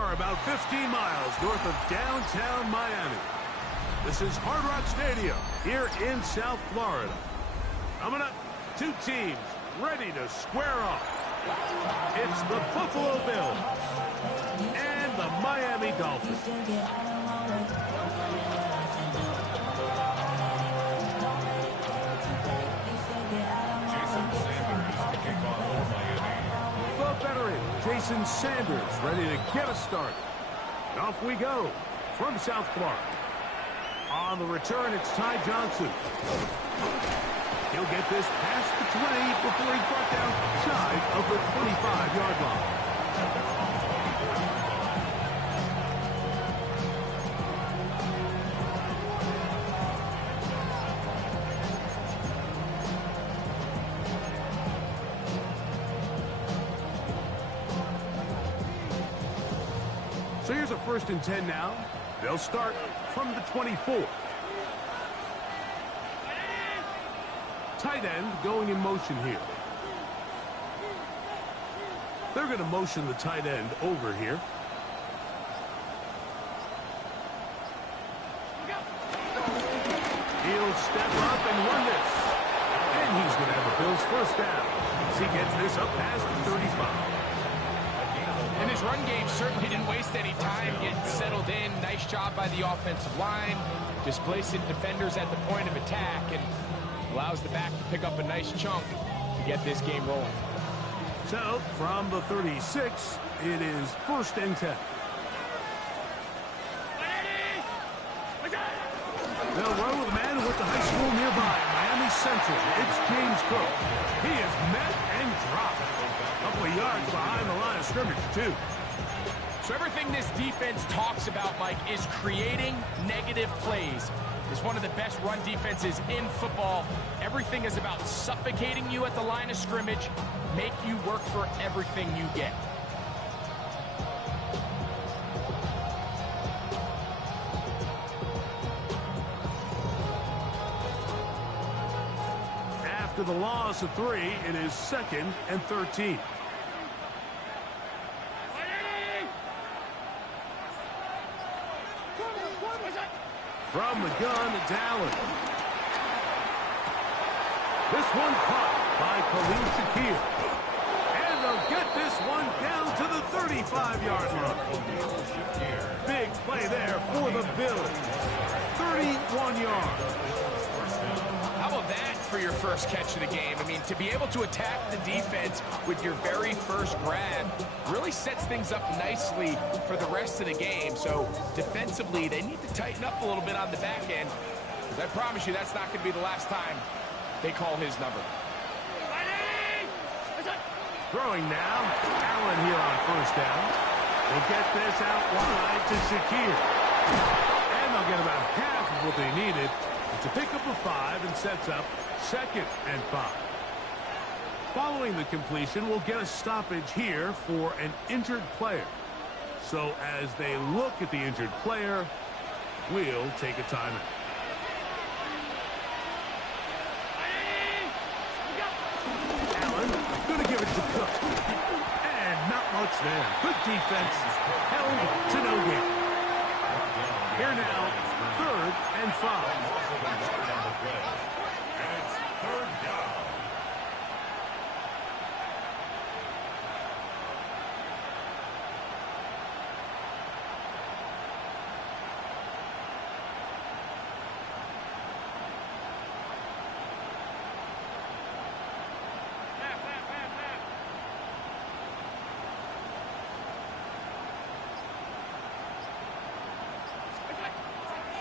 are about 15 miles north of downtown Miami. This is Hard Rock Stadium here in South Florida. Coming up, two teams ready to square off. It's the Buffalo Bills and the Miami Dolphins. The veteran Jason Sanders ready to get us started. Off we go from South Florida. On the return, it's Ty Johnson. He'll get this past the 20 before he's brought down shy of the 25-yard line. So here's a 1st and 10 now. They'll start from the 24. Tight end going in motion here. They're going to motion the tight end over here. He'll step up and run this. And he's going to have the Bills' 1st down as he gets this up past the 35. And his run game certainly didn't waste any time getting settled in. Nice job by the offensive line, displacing defenders at the point of attack, and allows the back to pick up a nice chunk to get this game rolling. So, from the 36, it is 1st and 10. They'll run with a man who went to high school nearby, Miami Central. It's James Cook. He is met and dropped. A couple of yards behind the line of scrimmage, too. So everything this defense talks about, Mike, is creating negative plays. It's one of the best run defenses in football. Everything is about suffocating you at the line of scrimmage, make you work for everything you get. After the loss of 3, it is 2nd and 13. From the gun, it's Allen. This one caught by Khalil Shakir. And they'll get this one down to the 35-yard line. Big play there for the Bills. 31 yards. How about that for your first catch of the game? I mean, to be able to attack the defense with your very first grab really sets things up nicely for the rest of the game. So defensively, they need to tighten up a little bit on the back end, because I promise you that's not going to be the last time they call his number. Throwing now, Allen here on 1st down. They'll get this out wide to Shakir. And they'll get about half of what they needed. It's a pickup of 5 and sets up 2nd and 5. Following the completion, we'll get a stoppage here for an injured player. So as they look at the injured player, we'll take a timeout. Allen going to give it to Cook. And not much there. Good defense. Held to no gain. Here now, 3rd and 5. It's 3rd down.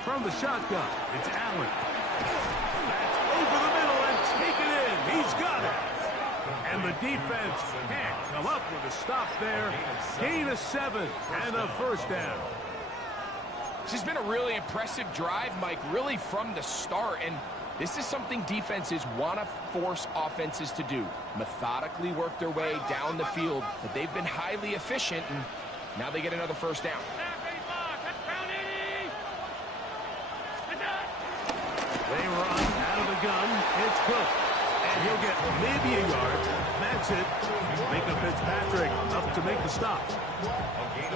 From the shotgun, it's Allen. That's over the middle and taken in. He's got it. And the defense can't come up with a stop there. Gain of 7 and a 1st down. This has been a really impressive drive, Mike, really from the start. And this is something defenses want to force offenses to do. Methodically work their way down the field. But they've been highly efficient, and now they get another 1st down. They run out of the gun. It's Cook. And He'll get maybe a yard. That's it. Minka Fitzpatrick up to make the stop.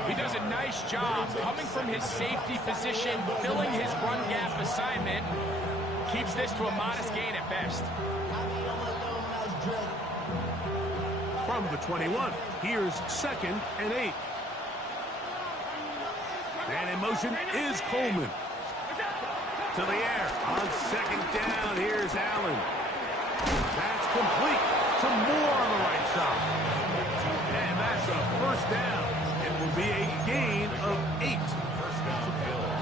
He does a nice job coming from his safety position, filling his run gap assignment. Keeps this to a modest gain at best. From the 21, here's 2nd and 8. And in motion is Coleman. To the air on 2nd down. Here's Allen. That's complete. Some more on the right side. And that's a 1st down. It will be a gain of 8.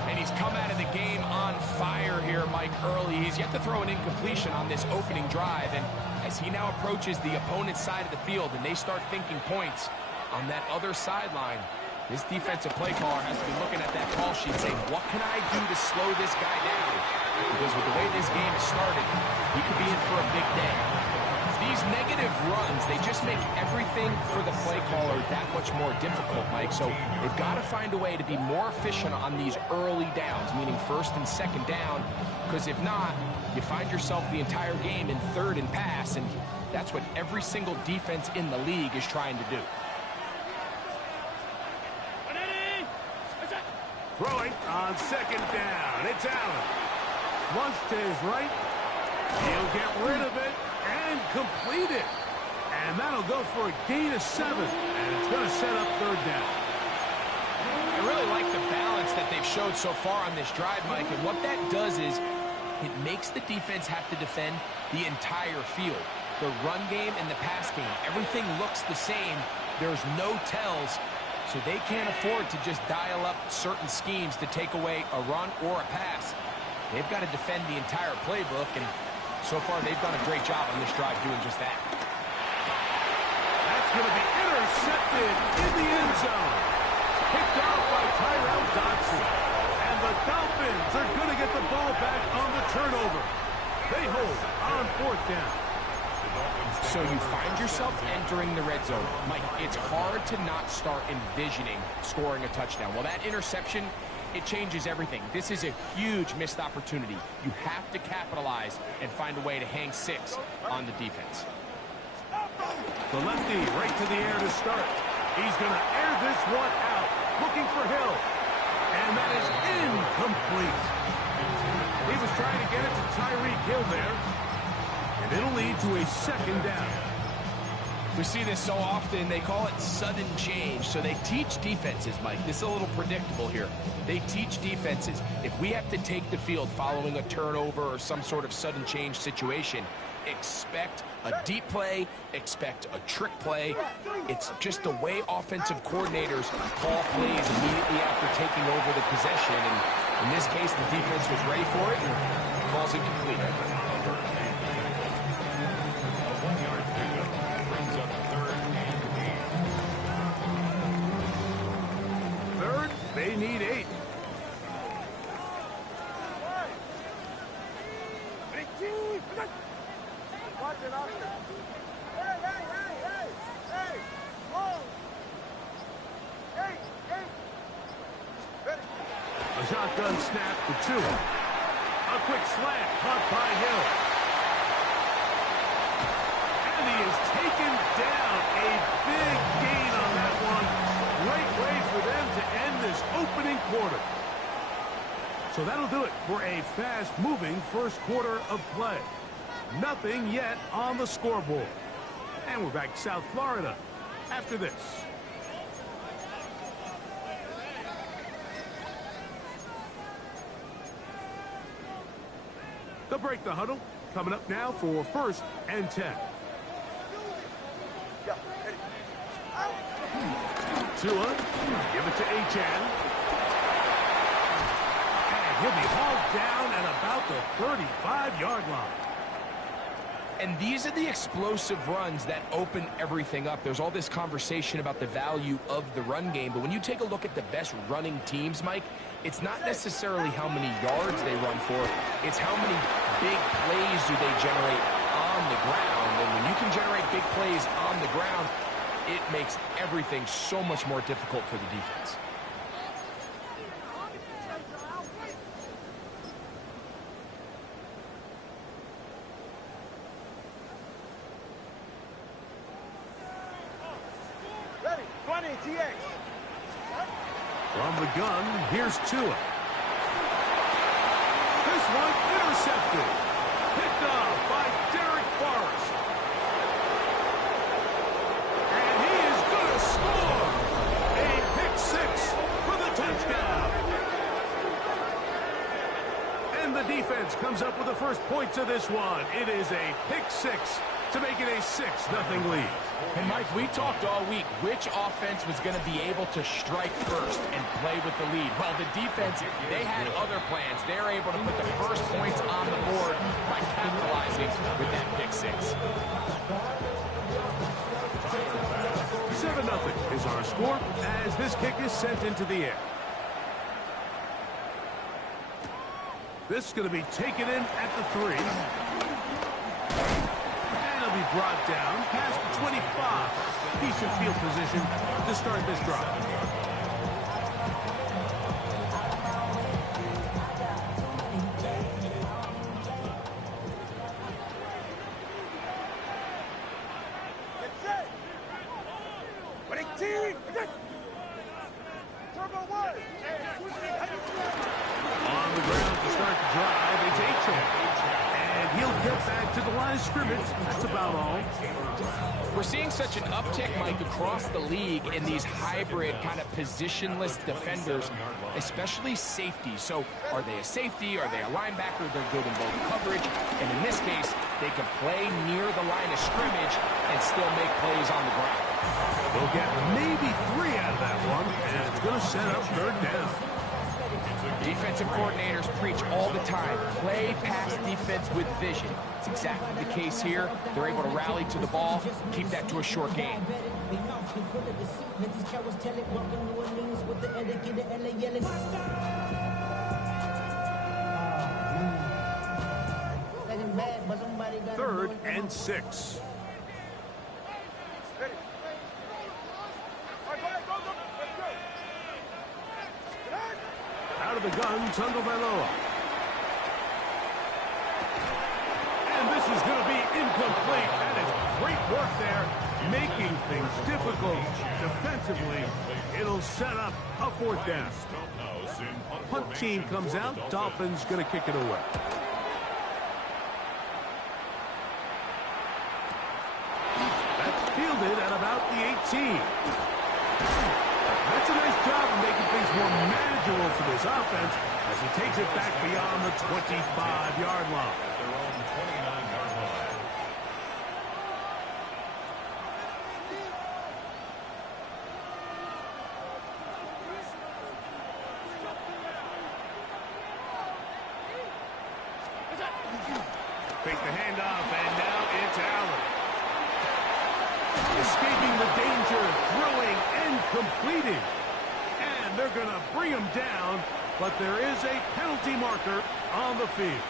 And he's come out of the game on fire here, Mike, early. He's yet to throw an incompletion on this opening drive. And as he now approaches the opponent's side of the field and they start thinking points on that other sideline, this defensive play caller has to be looking at that call sheet saying, what can I do to slow this guy down? Because with the way this game has started, he could be in for a big day. These negative runs, they just make everything for the play caller that much more difficult, Mike. So they've got to find a way to be more efficient on these early downs, meaning 1st and 2nd down, because if not, you find yourself the entire game in 3rd and pass, and that's what every single defense in the league is trying to do. Throwing on 2nd down. It's Allen. Once to his right. He'll get rid of it and complete it. And that'll go for a gain of 7. And it's going to set up 3rd down. I really like the balance that they've showed so far on this drive, Mike. And what that does is it makes the defense have to defend the entire field. The run game and the pass game, everything looks the same. There's no tells. So they can't afford to just dial up certain schemes to take away a run or a pass. They've got to defend the entire playbook, and so far they've done a great job on this drive doing just that. That's going to be intercepted in the end zone. Picked off by Tyrell Dodson. And the Dolphins are going to get the ball back on the turnover. They hold on 4th down. So you find yourself entering the red zone. Mike, it's hard to not start envisioning scoring a touchdown. Well, that interception, it changes everything. This is a huge missed opportunity. You have to capitalize and find a way to hang 6 on the defense. The lefty right to the air to start. He's going to air this one out, looking for Hill. And that is incomplete. He was trying to get it to Tyreek Hill there. And it'll lead to a 2nd down. We see this so often, they call it sudden change. So they teach defenses, Mike. This is a little predictable here. They teach defenses, if we have to take the field following a turnover or some sort of sudden change situation, expect a deep play, expect a trick play. It's just the way offensive coordinators call plays immediately after taking over the possession. And in this case, the defense was ready for it and falls incomplete. They need 8. A shotgun snap for 2. A quick slant caught by Hill. And he is taken down. A big gain on that one. Great way for them to end this opening quarter. So that'll do it for a fast-moving 1st quarter of play. Nothing yet on the scoreboard. And we're back to South Florida after this. They'll break the huddle. Coming up now for 1st and 10. Tua, give it to Achane. And he'll be hauled down at about the 35-yard line. And these are the explosive runs that open everything up. There's all this conversation about the value of the run game, but when you take a look at the best running teams, Mike, it's not necessarily how many yards they run for, it's how many big plays do they generate on the ground. And when you can generate big plays on the ground, it makes everything so much more difficult for the defense. From the gun, here's Tua. This one intercepted. Picked up by Derek Forrest. And he is going to score. A pick six for the touchdown. And the defense comes up with the first points of this one. It is a pick six to make it a 6-0 lead. And Mike, we talked all week which offense was going to be able to strike first and play with the lead. Well, the defense, they had other plans. They're able to put the first points on the board by capitalizing with that pick six. 7-0 is our score as this kick is sent into the air. This is going to be taken in at the 3. Be brought down past the 25. Decent field position to start this drive. On the ground to start the drive, it's Achane. He'll get back to the line of scrimmage. That's about all. We're seeing such an uptick, Mike, across the league in these hybrid kind of positionless defenders, especially safety. So are they a safety? Are they a linebacker? They're good in both coverage. And in this case, they can play near the line of scrimmage and still make plays on the ground. They'll get maybe 3 out of that one, and it's going to set up 3rd down. Defensive coordinators preach all the time, play pass defense with vision. It's exactly the case here. They're able to rally to the ball, keep that to a short game. Third and 6. Out of the gun, Tagovailoa. And this is going to be incomplete. That is great work there, making things difficult defensively. It'll set up a 4th down. Punt team comes out. Dolphins going to kick it away. That's fielded at about the 18. That's a nice job of making things more manageable for this offense as he takes it back beyond the 25-yard line. Their own 29-yard line. Fake the handoff, and now it's Allen. Escaping the danger, throwing and completing. And they're going to bring him down, but there is a penalty marker on the field.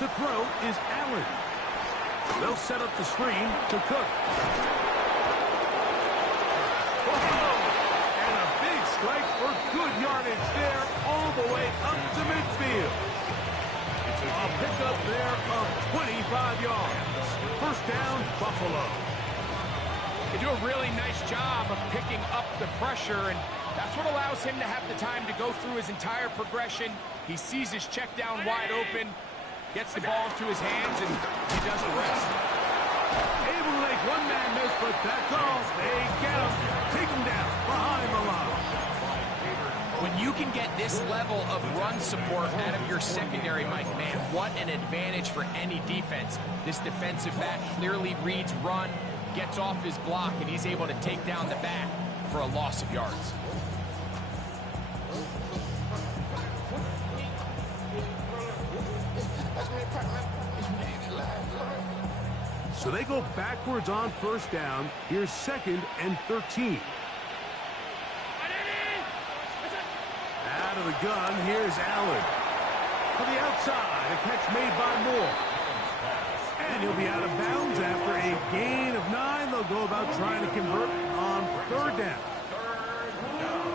To throw is Allen. They'll set up the screen to Cook. Whoa! And a big strike for good yardage there all the way up to midfield. A pickup there of 25 yards. 1st down, Buffalo. They do a really nice job of picking up the pressure, and that's what allows him to have the time to go through his entire progression. He sees his check down wide open, gets the ball into his hands, and he does the rest. Able to make one man miss, but that's all. They get him, take him down behind the line. When you can get this level of run support out of your secondary, Mike, man, what an advantage for any defense. This defensive back clearly reads run, gets off his block, and he's able to take down the back for a loss of yards. So they go backwards on first down. Here's 2nd and 13. Out of the gun, here's Allen. To the outside, a catch made by Moore. And he'll be out of bounds after a gain of 9. They'll go about trying to convert on 3rd down.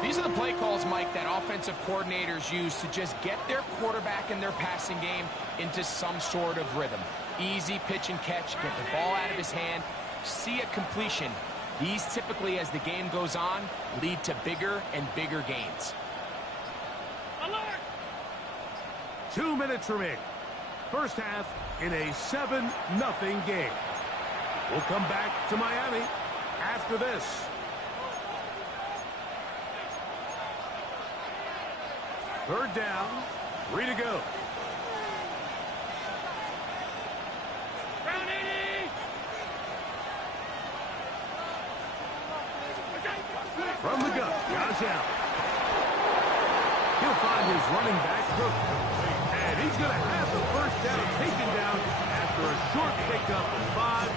These are the play calls, Mike, that offensive coordinators use to just get their quarterback and their passing game into some sort of rhythm. Easy pitch and catch, get the ball out of his hand, see a completion. These typically, as the game goes on, lead to bigger and bigger gains. 2 minutes remaining. First half in a 7-0 game. We'll come back to Miami after this. Third down, 3 to go. From the gun, Josh Allen. He'll find his running back, Cook. And he's going to have the first down taken down after a short pickup of 5,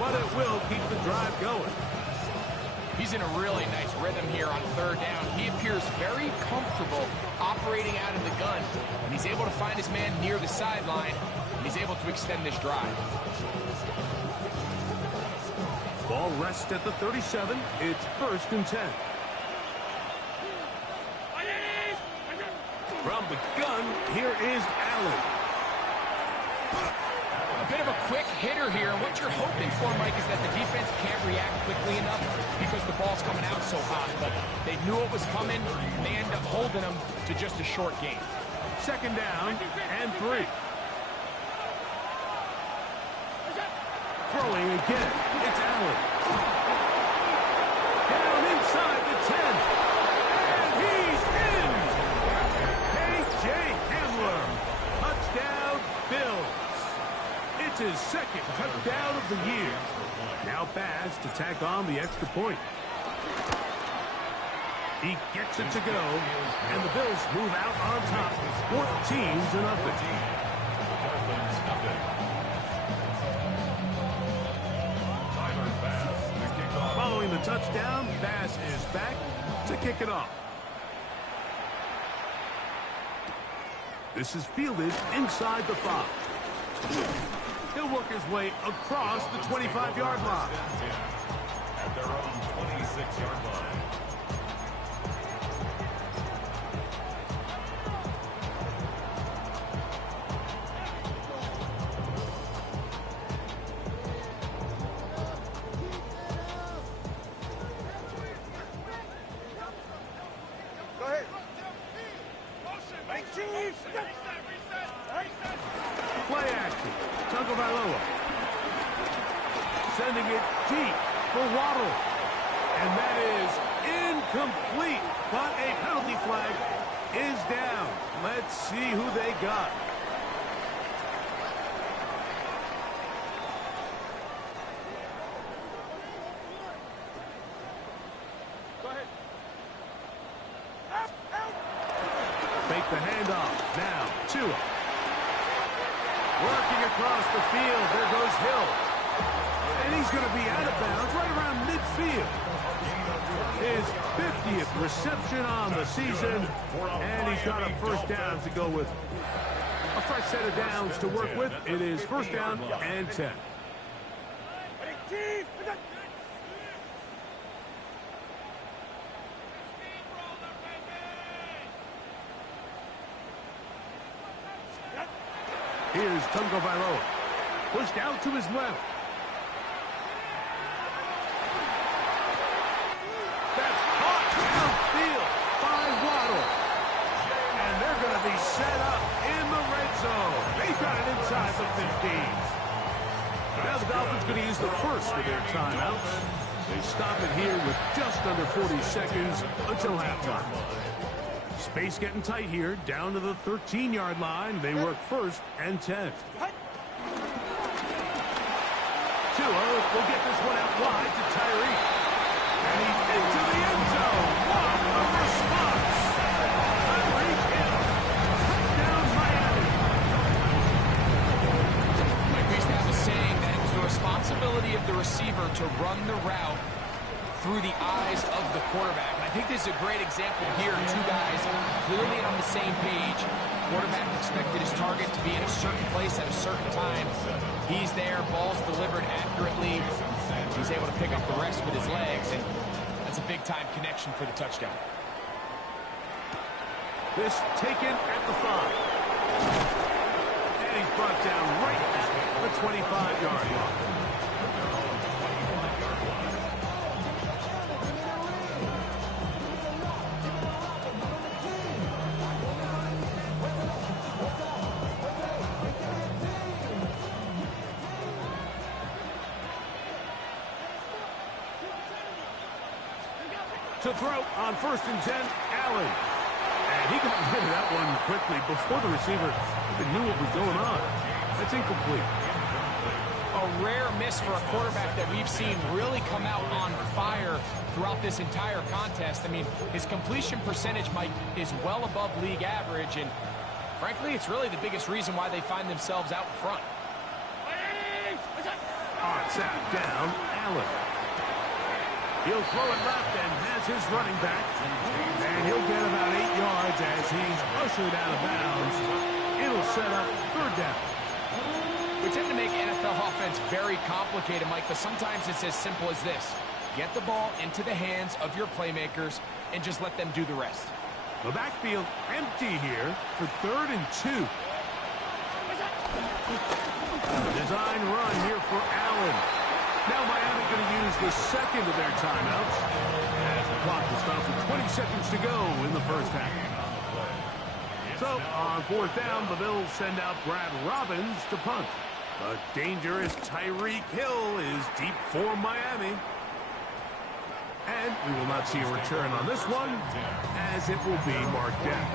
but it will keep the drive going. He's in a really nice rhythm here on 3rd down. He appears very comfortable operating out of the gun, and he's able to find his man near the sideline, and he's able to extend this drive. Ball rests at the 37. It's 1st and 10. From the gun, here is Allen. A bit of a quick hitter here. What you're hoping for, Mike, is that the defense can't react quickly enough because the ball's coming out so hot. But they knew it was coming, and they end up holding them to just a short gain. 2nd down and 3. Throwing again. It's Allen. Down inside the 10. And he's in. A.J. Hamler. Touchdown, Bills. It's his 2nd touchdown of the year. Now Baz to tack on the extra point. He gets it to go, and the Bills move out on top, 14-0. Following the touchdown, Bass is back to kick it off. This is fielded inside the 5. He'll work his way across the 25-yard line. At their own 26-yard line. Play action. Tagovailoa. Sending it deep for Waddle. And that is incomplete. But a penalty flag is down. Let's see who they got. Fake the handoff. Now, Tua. Working across the field. There goes Hill. And he's going to be out of bounds right around midfield. His 50th reception on the season. And he's got a first down to go with. A fresh set of downs to work with. It is 1st down and 10. Here's Tagovailoa. Pushed out to his left. That's caught downfield by Waddle. And they're going to be set up in the red zone. They've got it inside the 15. Now the Dolphins going to use the first of their timeouts. They stop it here with just under 40 seconds until halftime. Space getting tight here, down to the 13-yard line. They work 1st and 10. Tua will get this one out wide to Tyreek. And he's into the end zone. What a response! Tyreek Hill. Touchdown, Miami. Mike, we used to have a saying that it was the responsibility receiver to run the route through the eyes of the quarterback. And I think this is a great example here. Two guys clearly on the same page. Quarterback expected his target to be in a certain place at a certain time. He's there, ball's delivered accurately. He's able to pick up the rest with his legs, and that's a big-time connection for the touchdown. This taken at the 5. And he's brought down right at the 25-yard line. To throw on 1st and 10, Allen. And he got rid of that one quickly before the receiver even knew what was going on. That's incomplete. A rare miss for a quarterback that we've seen really come out on fire throughout this entire contest. I mean, his completion percentage, Mike, is well above league average, and frankly, it's really the biggest reason why they find themselves out in front. On sack down, Allen. He'll throw it left and has his running back. And he'll get about 8 yards as he's ushered out of bounds. It'll set up 3rd down. We tend to make NFL offense very complicated, Mike, but sometimes it's as simple as this. Get the ball into the hands of your playmakers and just let them do the rest. The backfield empty here for 3rd and 2. Design run here for Allen. Now Miami going to use the second of their timeouts as the clock will stop with 20 seconds to go in the first half. So on 4th down, the Bills send out Brad Robbins to punt. The dangerous Tyreek Hill is deep for Miami. And we will not see a return on this one, as it will be marked down.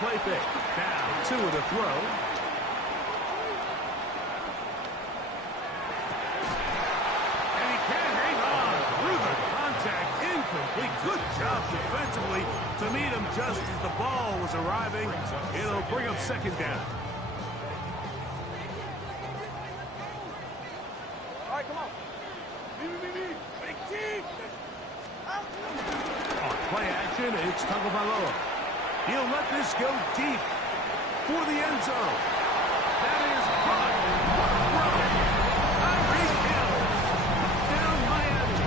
Play fake. Now, 2 with a throw. And he can't hang on through the contact. Incomplete. Good job defensively to meet him just as the ball was arriving. It'll bring up 2nd down. All right, come on. Big team. On play action, it's Tagovailoa. He'll let this go deep for the end zone. That is caught. Tyreek Hill. Down Miami.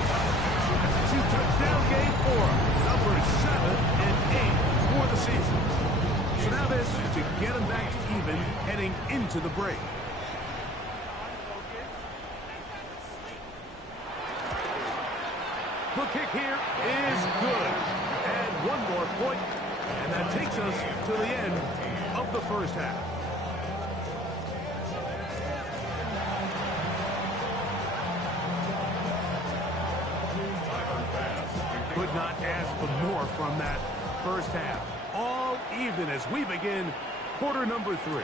That's a 2-touchdown game for him. Numbers 7 and 8 for the season. So now this to get him back to even heading into the break. The kick here is good. And one more point. And that takes us to the end of the first half. Could not ask for more from that first half. All even as we begin quarter number 3.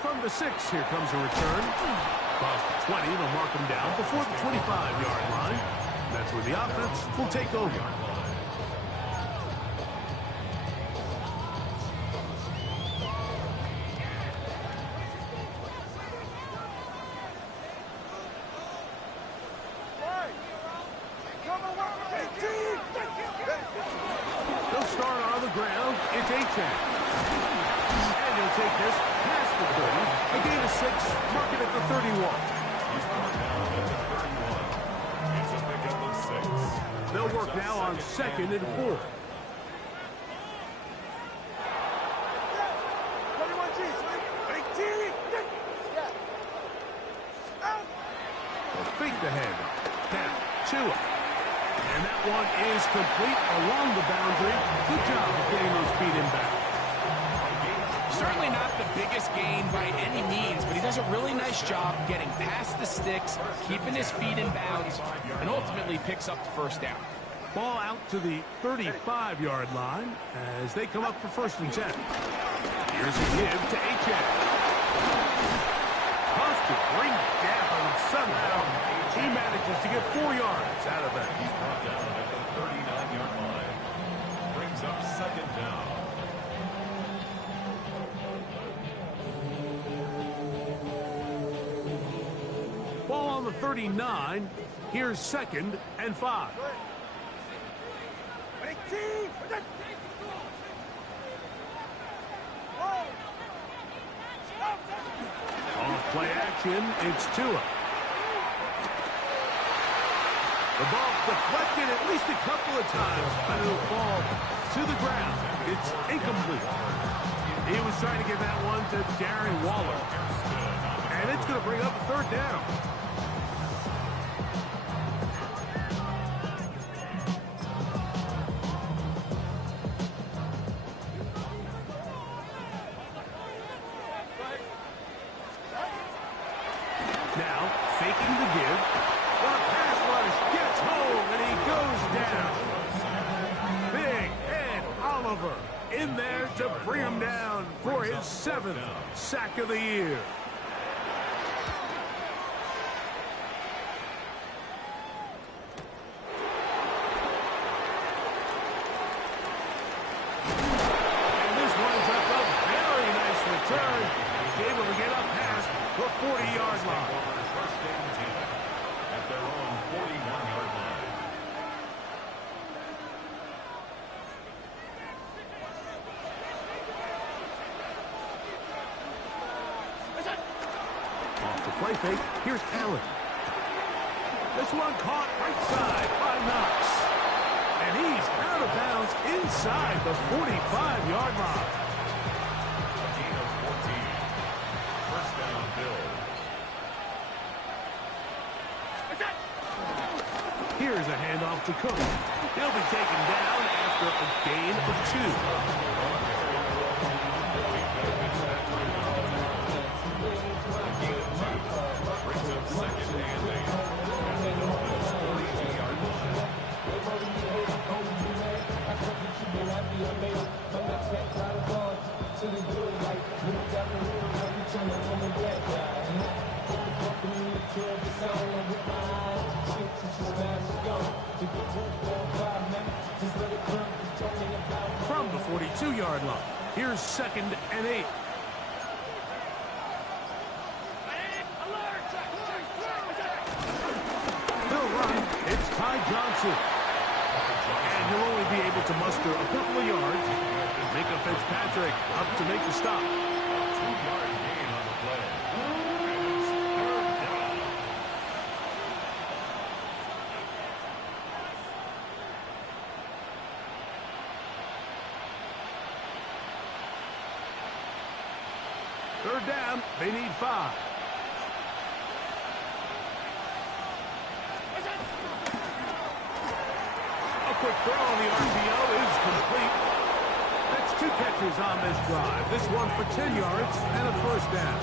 From the 6, here comes a return. Across the 20, they'll mark him down before the 25-yard line. That's where the offense will take over. They'll start on the ground. It's Achane. And he'll take this past the 30. A gain of 6. Mark it at the 31. It's a pickup of 6. They'll work now on 2nd and 4. 21 G's. Big team. They'll fake the handoff. Now, Tua. And that one is complete along the boundary. Good job of getting those feet in back. Certainly not the biggest gain by any means, but he does a really nice job getting past the sticks, keeping his feet in bounds, and ultimately picks up the 1st down. Ball out to the 35-yard line as they come up for 1st and 10. Here's a give to Achane. to bring down, and somehow he manages to get 4 yards out of that. He's brought down at the 39-yard line. Brings up second down. Ball on the 39. Here's 2nd and 5. Off play action, it's Tua. The ball deflected at least a couple of times, but it'll fall to the ground. It's incomplete. He was trying to get that one to Darren Waller. And it's going to bring up a 3rd down. Now, faking the give. The pass rush gets home, and he goes down. Big Ed Oliver in there to bring him down for his 7th sack of the year. And this winds up a very nice return. He's able to get up past the 40-yard line. First and 10 at their own 41-yard line. Off the play fake, here's Allen. This one caught right side by Knox. And he's out of bounds inside the 45-yard line. A gain of 14. First down, Bills. Here's a handoff to Cook. He'll be taken down after a gain of 2. Brings up second and 8 at the Dolphins' 42-yard line. From the 42-yard line, here's 2nd and 8. They'll run. It's Ty Johnson. And he'll only be able to muster a couple of yards. Micah Fitzpatrick up to make the stop. 2-yard gain on the play. And it's 3rd down. Third down, they need 5. A quick throw on the RPO is complete. That's 2 catches on this drive. This one for 10 yards and a 1st down.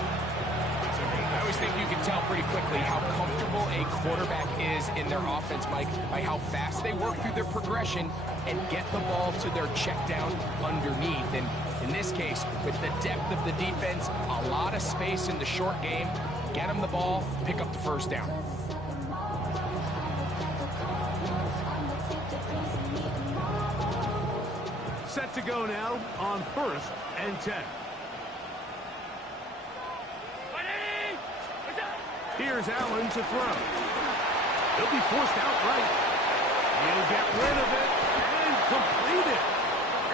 I always think you can tell pretty quickly how comfortable a quarterback is in their offense, Mike, by how fast they work through their progression and get the ball to their check down underneath. And in this case, with the depth of the defense, a lot of space in the short game, get them the ball, pick up the 1st down. Set to go now on 1st and 10. Here's Allen to throw. He'll be forced outright. He'll get rid of it and complete it.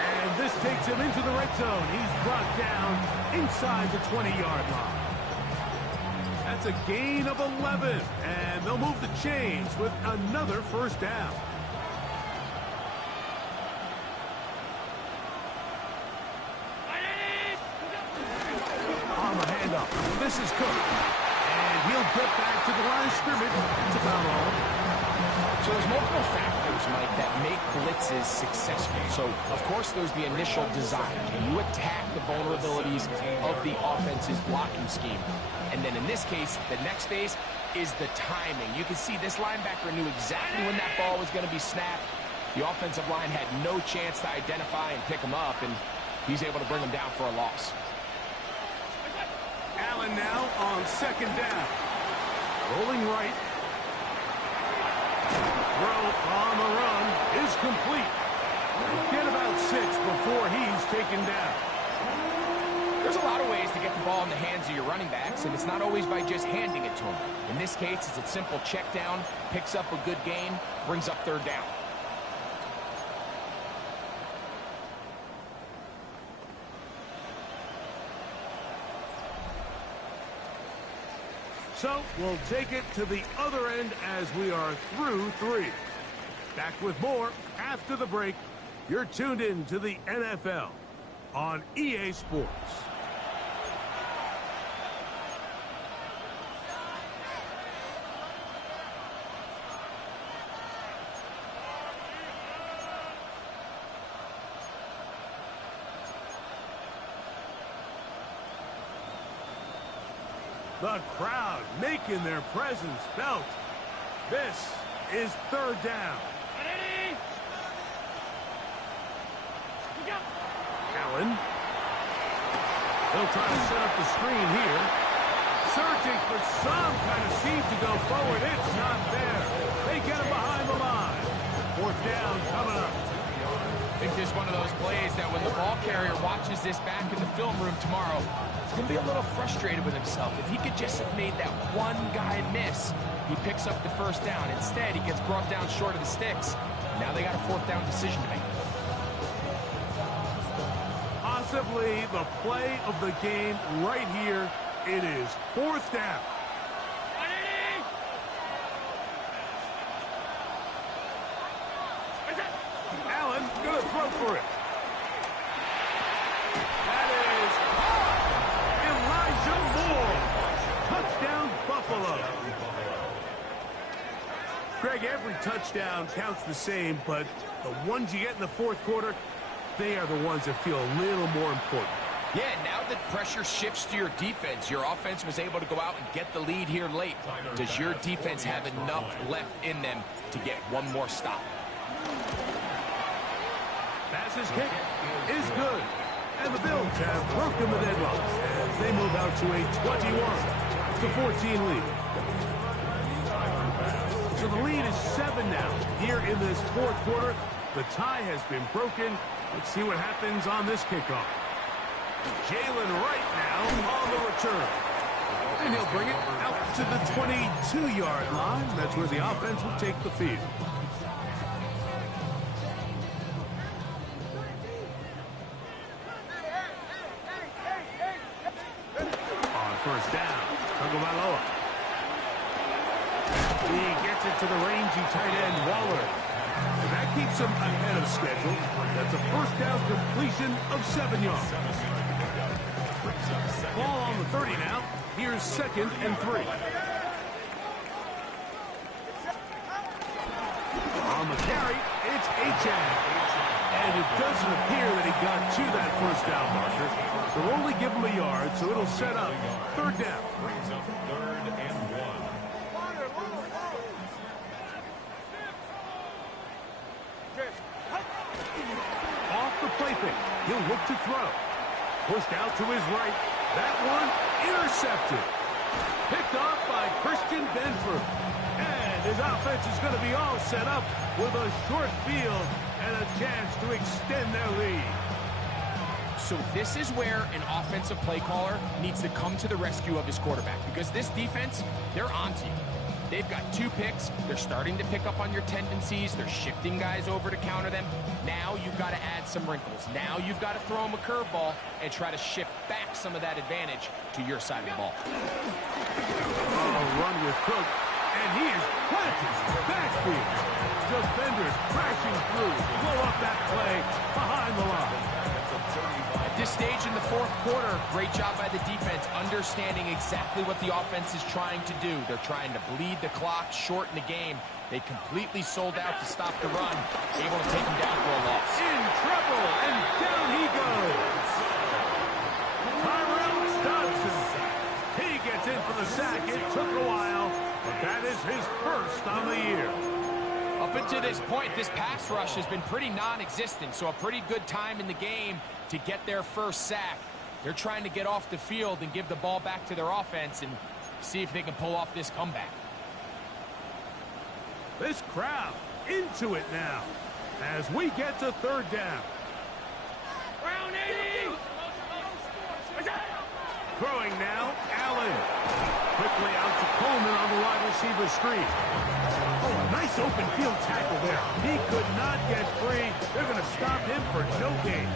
And this takes him into the red zone. He's brought down inside the 20-yard line. That's a gain of 11. And they'll move the chains with another 1st down. On the handoff, this is Cook. And he'll get back to the line of scrimmage. That's about all. So there's multiple factors, Mike, that make blitzes successful. So, of course, there's the initial design. Can you attack the vulnerabilities of the offense's blocking scheme? And then in this case, the next phase is the timing. You can see this linebacker knew exactly when that ball was going to be snapped. The offensive line had no chance to identify and pick him up, and he's able to bring him down for a loss. Allen Allen now on second down. Rolling right. Throw on the run is complete. Get about 6 before he's taken down. There's a lot of ways to get the ball in the hands of your running backs, and it's not always by just handing it to them. In this case, it's a simple check down, picks up a good gain, brings up third down. So we'll take it to the other end as we are through 3. Back with more after the break. You're tuned in to the NFL on EA Sports. The crowd making their presence felt. This is third down. Allen. They'll try to set up the screen here. Searching for some kind of seam to go forward. It's not there. They get him behind the line. Fourth down coming up. I think this is one of those plays that when the ball carrier watches this back in the film room tomorrow, he's going to be a little frustrated with himself. If he could just have made that one guy miss, he picks up the first down. Instead, he gets brought down short of the sticks. Now they got a fourth down decision to make. Possibly the play of the game right here. It is fourth down. Allen going to throw for it. That is Elijah Moore. Touchdown, Buffalo. Greg, every touchdown counts the same, but the ones you get in the fourth quarter, they are the ones that feel a little more important. Yeah, now that pressure shifts to your defense, your offense was able to go out and get the lead here late. Does your defense have enough left in them to get one more stop? Passes kick is good. And the Bills have broken the deadlock as they move out to a 21-14 lead. So the lead is 7 now here in this fourth quarter. The tie has been broken. Let's see what happens on this kickoff. Jalen Wright now on the return. And he'll bring it out to the 22-yard line. That's where the offense will take the field. On first down, Tagovailoa. He gets it to the rangy tight end, Waller. And that keeps him ahead of schedule. That's a first down completion of 7 yards. Ball on the 30 now. Here's 2nd and 3. On the carry, it's Achane. And it doesn't appear that he got to that first down marker. They'll only give him a yard, so it'll set up third down. Brings up 3rd and 1. Off the play fake. He'll look to throw. Pushed out to his right. That one intercepted. Picked off by Christian Benford. And his offense is going to be all set up with a short field and a chance to extend their lead. So this is where an offensive play caller needs to come to the rescue of his quarterback, because this defense, they're onto you. They've got 2 picks. They're starting to pick up on your tendencies. They're shifting guys over to counter them. Now you've got to add some wrinkles. Now you've got to throw them a curveball and try to shift back some of that advantage to your side of the ball. Run with Cook, and he is planted. Backfield. Defenders crashing through. Blow up that play behind the line. At this stage in the fourth quarter, great job by the defense, understanding exactly what the offense is trying to do. They're trying to bleed the clock, shorten the game. They completely sold out to stop the run, able to take him down for a loss. In trouble, and down he goes. Tyrell Dodson. He gets in for the sack. It took a while, but that is his first on the year. Up until this point, this pass rush has been pretty non-existent, so a pretty good time in the game to get their first sack. They're trying to get off the field and give the ball back to their offense and see if they can pull off this comeback. This crowd into it now as we get to third down. Round 80! Throwing now, Allen. Quickly out to Coleman on the wide receiver screen. Oh, a nice open field tackle there. He could not get free. They're going to stop him for no gain.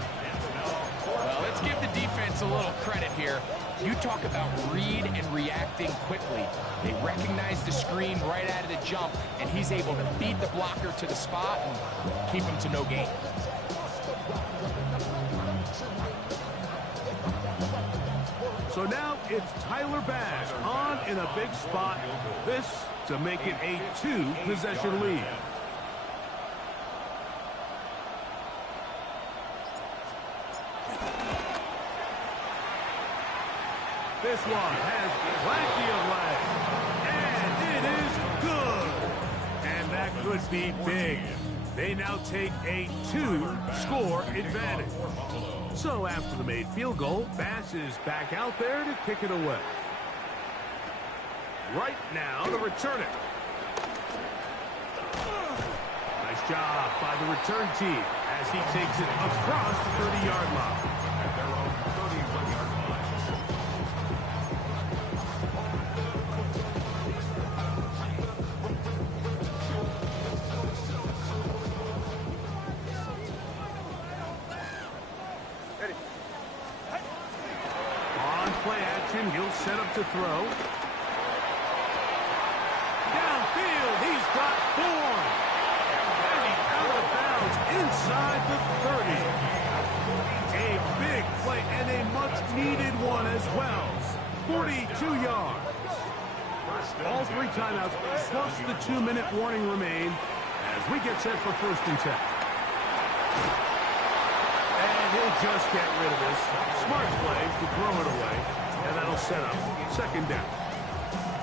Well, let's give the defense a little credit here. You talk about read and reacting quickly. They recognize the screen right out of the jump, and he's able to beat the blocker to the spot and keep him to no gain. So now it's Tyler Bass on in a big spot. This to make it a 2-possession lead. This one has plenty of leg. And it is good. And that could be big. They now take a 2-score advantage. So after the made field goal, Bass is back out there to kick it away. Right now to return it. Nice job by the return team as he takes it across the 30-yard line. At their own 31-yard line. On play action, he'll set up to throw. Downfield, he's got Bourne. And he's out of bounds inside the 30. A big play and a much-needed one as well. 42 yards. All 3 timeouts plus the 2-minute warning remain as we get set for 1st and 10. And he'll just get rid of this. Smart play to throw it away. And that'll set up 2nd down.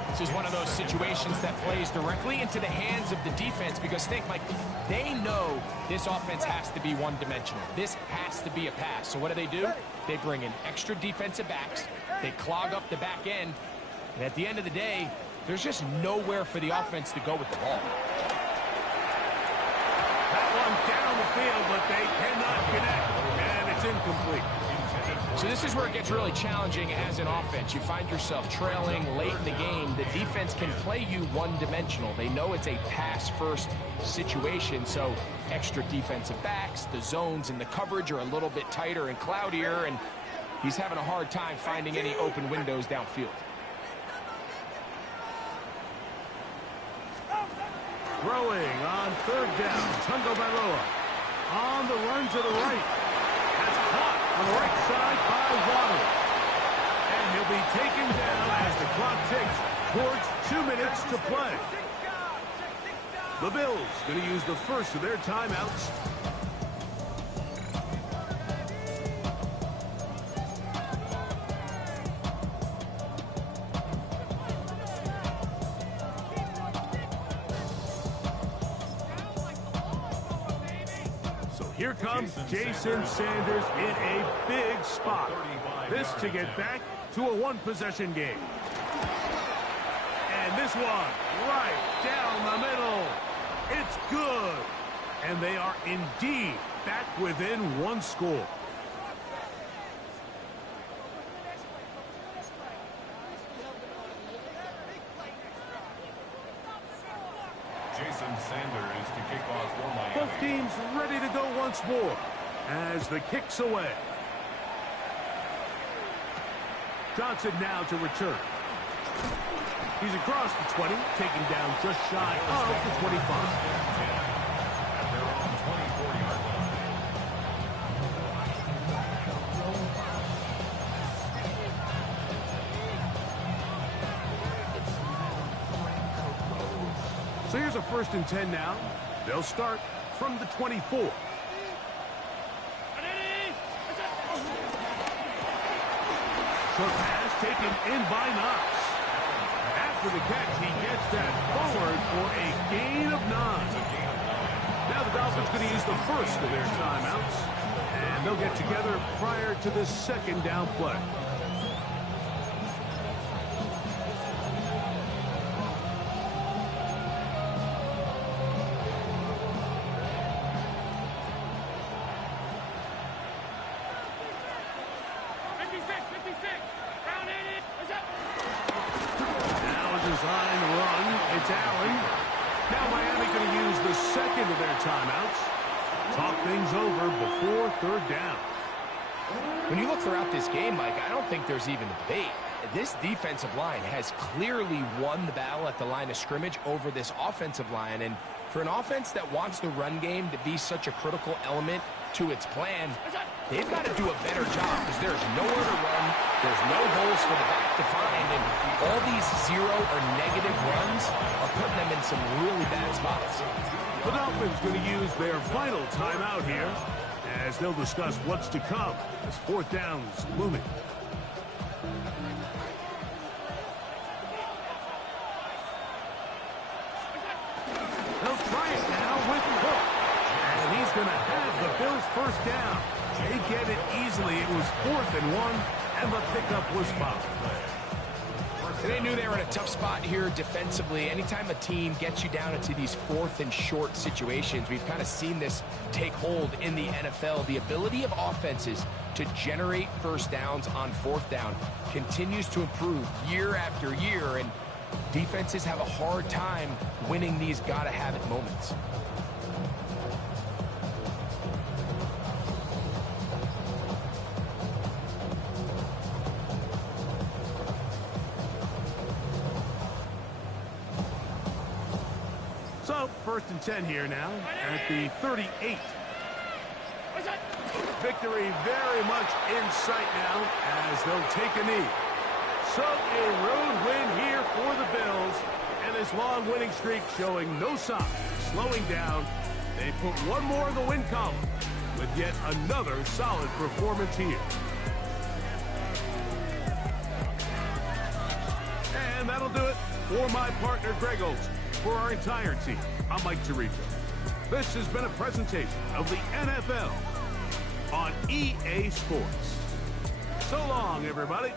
This is one of those situations that plays directly into the hands of the defense because think, Mike, they know this offense has to be one-dimensional. This has to be a pass. So what do? They bring in extra defensive backs. They clog up the back end. And at the end of the day, there's just nowhere for the offense to go with the ball. That one down the field, but they cannot connect. And it's incomplete. So this is where it gets really challenging as an offense. You find yourself trailing late in the game. The defense can play you one-dimensional. They know it's a pass-first situation, so extra defensive backs, the zones and the coverage are a little bit tighter and cloudier, and he's having a hard time finding any open windows downfield. Throwing on 3rd down, Tungo Bailoa. On the run to the right. That's caught on the right side by Waddle. And he'll be taken down as the clock ticks towards 2 minutes to play. The Bills going to use the first of their timeouts. Here comes Jason Sanders in a big spot. This to get back to a 1-possession game. And this one right down the middle. It's good. And they are indeed back within 1 score. Jason Sanders to kick off for Miami. Both teams ready to go once more as the kick's away. Johnson now to return. He's across the 20, taken down just shy of the 25. At their own 24-yard line. So here's a 1st and 10 now. They'll start from the 24. Short pass taken in by Knox. After the catch, he gets that forward for a gain of 9. Now the Dolphins going to use the first of their timeouts. And they'll get together prior to the second down play. Design run. It's Allen. Now Miami going to use the second of their timeouts. Talk things over before third down. When you look throughout this game, Mike, I don't think there's even a debate. This defensive line has clearly won the battle at the line of scrimmage over this offensive line. And for an offense that wants the run game to be such a critical element to its plan, they've got to do a better job because there's nowhere to run. There's no holes for the back to find. And all these zero or negative runs are putting them in some really bad spots. The Dolphins going to use their final timeout here as they'll discuss what's to come as fourth down's looming. They'll try it now with Cook. And he's going to have the Bills first down. They get it easily. It was 4th and 1, and the pickup was fouled. They knew they were in a tough spot here defensively. Anytime a team gets you down into these 4th and short situations, we've kind of seen this take hold in the NFL. The ability of offenses to generate first downs on 4th down continues to improve year after year, and defenses have a hard time winning these gotta-have-it moments. So, 1st and 10 here now at the 38. Victory very much in sight now as they'll take a knee. So, a road win here for the Bills, and this long winning streak showing no sign of slowing down. They put one more in the win column with yet another solid performance here. And that'll do it for my partner, Greg Olsen. For our entire team, I'm Mike Tirico. This has been a presentation of the NFL on EA Sports. So long, everybody.